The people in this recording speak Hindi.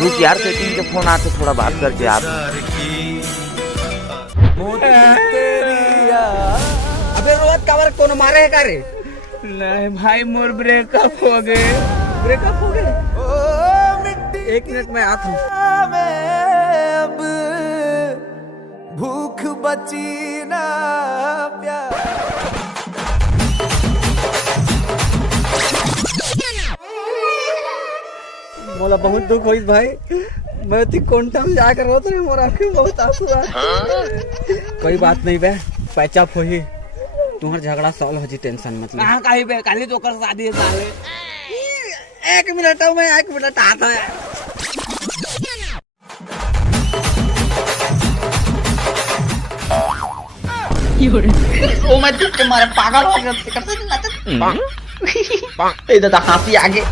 रुक यार, सेटिंग के फोन आते थोड़ा बात करके आप। अबे रोहत काबर कोनो मारे है का रे? नहीं भाई, मोर ब्रेकअप हो गए। ब्रेकअप हो गए? 1 मिनट में आता हूँ। अब भूख बची ना प्यार। मोला बहुत दुख हुई भाई। मैं ती कोंटा में जाकर रोत रही, मोर आंखें बहुत आंसू आ। कोई बात नहीं बे, पैचअप होई। तुम्हार झगड़ा सॉल्व हो जी, टेंशन मत ले। कहाँ काहे बे, काली तो कर शादी है साले। 1 मिनट में 1 मिनट आता है। ओ मैं तुझे मारे पागल हो गया। इधर तो हाथी आगे।